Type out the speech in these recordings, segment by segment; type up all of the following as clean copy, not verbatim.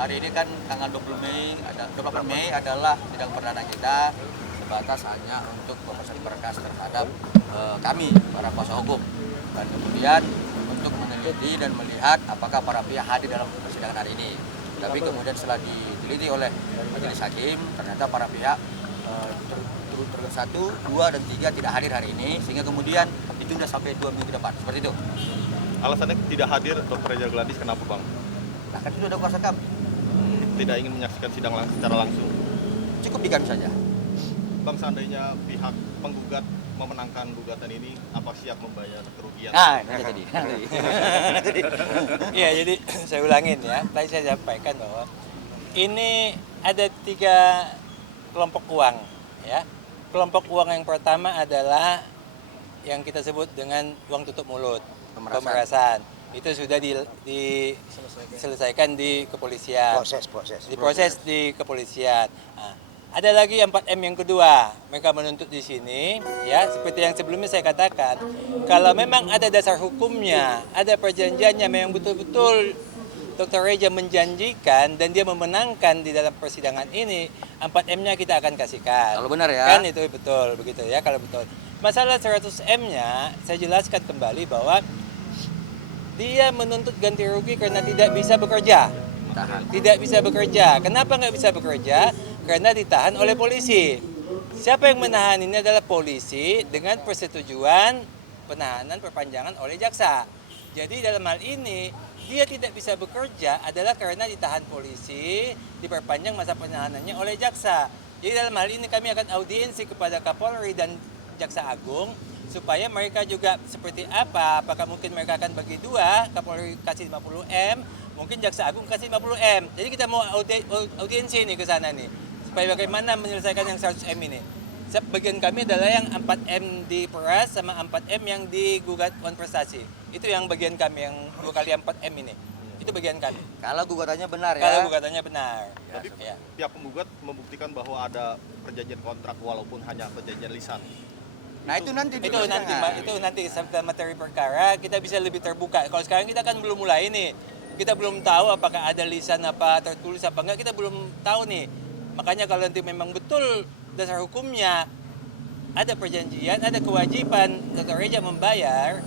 hari ini kan tanggal 28 Mei adalah sidang perdana kita, sebatas hanya untuk pemeriksaan berkas terhadap kami, para kuasa hukum. Dan kemudian untuk meneliti dan melihat apakah para pihak hadir dalam persidangan hari ini. Tapi kemudian setelah diteliti oleh majelis hakim, ternyata para pihak turut 1, 2, dan 3 tidak hadir hari ini, sehingga kemudian ditunda sampai 2 minggu ke depan. Seperti itu. Alasannya tidak hadir Dr. Reza Gladys kenapa Bang? Nah, kan itu ada kuasa kami. Tidak ingin menyaksikan sidang secara langsung? Cukup di kami saja. Bang, seandainya pihak penggugat memenangkan gugatan ini, apa siap membayar kerugian? Nah, itu tadi. Iya, jadi saya ulangin ya. Tadi saya sampaikan bahwa ini ada 3 kelompok uang, ya. Kelompok uang yang pertama adalah yang kita sebut dengan uang tutup mulut, pemerasan. Itu sudah diselesaikan di kepolisian. Diproses di kepolisian. Nah, ada lagi 4M yang kedua, mereka menuntut di sini, ya seperti yang sebelumnya saya katakan, kalau memang ada dasar hukumnya, ada perjanjiannya, memang betul-betul Dr. Reza menjanjikan dan dia memenangkan di dalam persidangan ini, 4M-nya kita akan kasihkan. Kalau benar ya. Kan itu betul, begitu ya, kalau betul. Masalah 100M-nya, saya jelaskan kembali bahwa dia menuntut ganti rugi karena tidak bisa bekerja. Tidak bisa bekerja. Kenapa nggak bisa bekerja? Karena ditahan oleh polisi. Siapa yang menahan ini adalah polisi dengan persetujuan penahanan perpanjangan oleh jaksa. Jadi dalam hal ini dia tidak bisa bekerja adalah karena ditahan polisi, diperpanjang masa penahanannya oleh jaksa. Jadi dalam hal ini kami akan audiensi kepada Kapolri dan Jaksa Agung supaya mereka juga seperti apa, apakah mungkin mereka akan bagi 2, Kapolri kasih 50M, mungkin Jaksa Agung kasih 50M. Jadi kita mau audiensi nih ke sana nih, supaya bagaimana menyelesaikan yang 100M ini. Bagian kami adalah yang 4M diperas sama 4M yang digugat on prestasi. Itu yang bagian kami, yang 2 kali 4M ini. Itu bagian kami. Kalau gugatannya benar ya. Kalau gugatannya benar. Jadi Ya. pihak penggugat membuktikan bahwa ada perjanjian kontrak walaupun hanya perjanjian lisan. Nah, itu nanti di Itu nanti persidangan. Mbak, itu nanti sampai materi perkara kita bisa lebih terbuka. Kalau sekarang kita kan belum mulai nih. Kita belum tahu apakah ada lisan apa tertulis apa enggak, kita belum tahu nih. Makanya kalau nanti memang betul dasar hukumnya ada perjanjian, ada kewajiban Dr. Reza membayar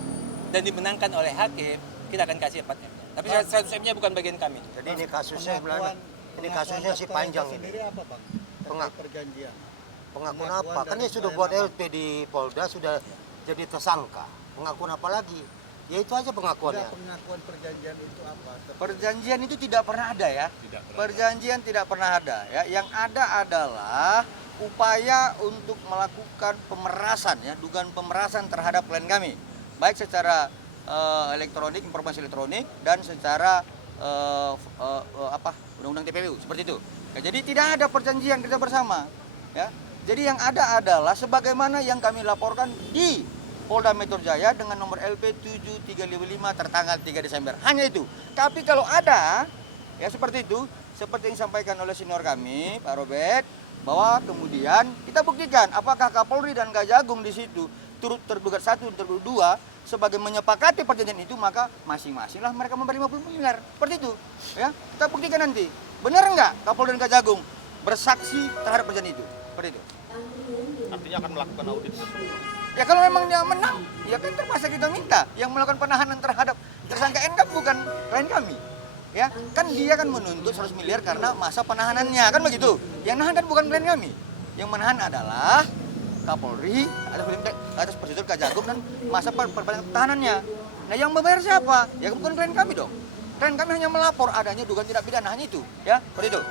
dan dimenangkan oleh hakim, kita akan kasih 4M. Tapi 100M-nya bukan bagian kami. Jadi ini kasusnya si panjang ini. Sendiri apa Bang? Pengak- Perjanjian. Pengakuan Pengakuan apa? Kan dari dia sudah klien buat apa? LP di Polda, sudah jadi tersangka. Pengakuan apa lagi? Ya itu aja pengakuannya. Enggak, pengakuan perjanjian itu apa? Perjanjian itu tidak pernah ada ya. Perjanjian tidak pernah ada ya. Yang ada adalah upaya untuk melakukan pemerasan ya, dugaan pemerasan terhadap klien kami. Baik secara elektronik, informasi elektronik dan secara undang-undang TPPU seperti itu. Ya, jadi tidak ada perjanjian kita bersama ya. Jadi yang ada adalah sebagaimana yang kami laporkan di Polda Metro Jaya dengan nomor LP 7355 tertanggal 3 Desember. Hanya itu. Tapi kalau ada ya seperti itu, seperti yang disampaikan oleh senior kami, Pak Robert, bahwa kemudian kita buktikan apakah Kapolri dan Kejagung di situ turut tergugat 1, tergugat 2 sebagai menyepakati perjanjian itu, maka masing-masinglah mereka memberi 50 miliar. Seperti itu. Ya, kita buktikan nanti. Benar enggak Kapolri dan Kejagung bersaksi terhadap perjanjian itu? Seperti itu. Artinya akan melakukan audit. Ya kalau memang dia menang, ya kan terpaksa kita minta. Yang melakukan penahanan terhadap tersangka N kan bukan klien kami. Ya, kan dia kan menuntut 100 miliar karena masa penahanannya, kan begitu. Yang nahan kan bukan klien kami. Yang menahan adalah Kapolri atas prosedur Kejagung dan masa pertahanannya. Nah, yang membayar siapa? Ya bukan klien kami dong. Klien kami hanya melapor adanya dugaan tidak pidana, hanya itu. Ya, seperti itu.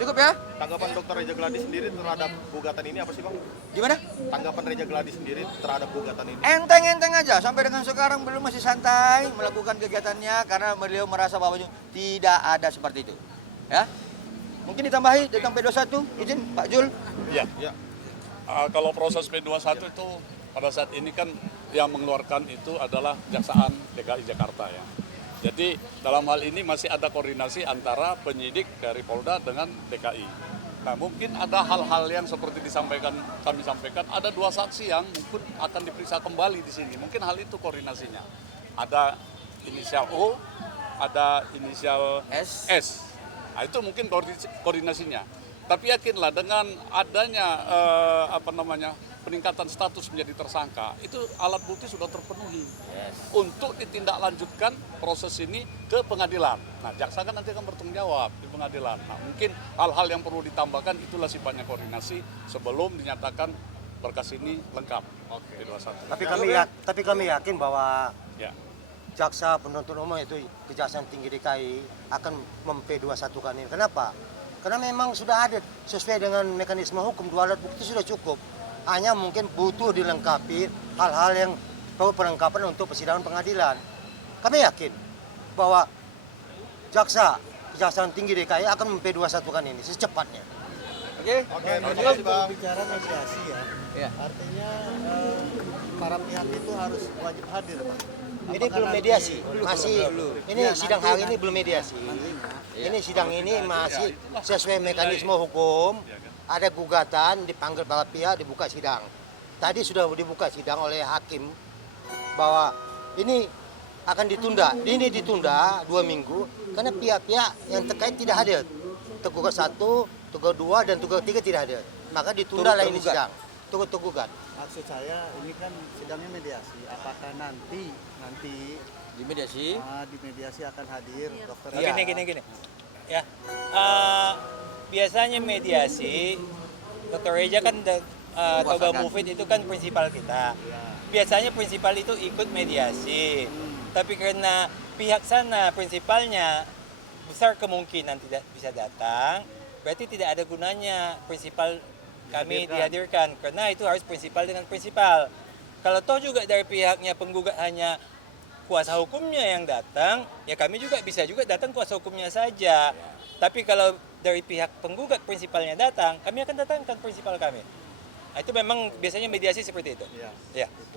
Cukup ya? Tanggapan Dr. Reza Gladys sendiri terhadap gugatan ini apa sih Bang? Gimana? Tanggapan Reza Gladys sendiri terhadap gugatan ini? Enteng-enteng aja, sampai dengan sekarang belum masih santai melakukan kegiatannya karena beliau merasa bahwa tidak ada seperti itu. Ya, mungkin ditambahi tentang P21, izin Pak Jul. Ya, Ya. kalau proses P21 itu pada saat ini kan yang mengeluarkan itu adalah Kejaksaan DKI Jakarta ya. Jadi dalam hal ini masih ada koordinasi antara penyidik dari Polda dengan DKI. Nah mungkin ada hal-hal yang seperti kami sampaikan, ada 2 saksi yang mungkin akan diperiksa kembali di sini. Mungkin hal itu koordinasinya. Ada inisial O, ada inisial S. S. Nah, itu mungkin koordinasinya. Tapi yakinlah dengan adanya peningkatan status menjadi tersangka, itu alat bukti sudah terpenuhi untuk ditindaklanjutkan proses ini ke pengadilan. Nah, jaksa kan nanti akan bertanggung jawab di pengadilan. Nah, mungkin hal-hal yang perlu ditambahkan itulah sifatnya koordinasi sebelum dinyatakan berkas ini lengkap. P21. Tapi kami yakin bahwa Ya. jaksa penuntut umum itu Kejaksaan Tinggi DKI akan mem-P21-kan ini. Kenapa? Karena memang sudah ada sesuai dengan mekanisme hukum, 2 alat bukti sudah cukup. Hanya mungkin butuh dilengkapi hal-hal yang perlu perlengkapan untuk persidangan pengadilan. Kami yakin bahwa Kejaksaan Tinggi DKI akan mem-P21-kan ini secepatnya. Oke? Kalau bicara mediasi ya, Iya. artinya para pihak itu harus wajib hadir, Pak. Ini Apakah belum nanti- mediasi, masih ini Ya, sidang nanti- hari ini belum mediasi. Ini sidang ini masih sesuai mekanisme hukum. Ada gugatan, dipanggil para pihak, dibuka sidang. Tadi sudah dibuka sidang oleh hakim bahwa ini akan ditunda. Ini ditunda 2 minggu karena pihak-pihak yang terkait tidak hadir. Tergugat 1, tergugat 2, dan tergugat 3 tidak hadir. Maka ditunda lah ini sidang. Turut tergugat. Maksud saya ini kan sidangnya mediasi. Apakah nanti Di mediasi. di mediasi akan hadir dokter? Gini. Ya, biasanya mediasi, Dr. Reja kan Toba Mufid itu kan prinsipal kita. Biasanya prinsipal itu ikut mediasi. Tapi karena pihak sana prinsipalnya besar kemungkinan tidak bisa datang, berarti tidak ada gunanya prinsipal kami dihadirkan. Karena itu harus prinsipal dengan prinsipal. Kalau toh juga dari pihaknya penggugat hanya kuasa hukumnya yang datang, ya kami juga bisa juga datang kuasa hukumnya saja. Tapi kalau dari pihak penggugat prinsipalnya datang, kami akan datangkan prinsipal kami. Nah, itu memang biasanya mediasi seperti itu. Iya. Ya.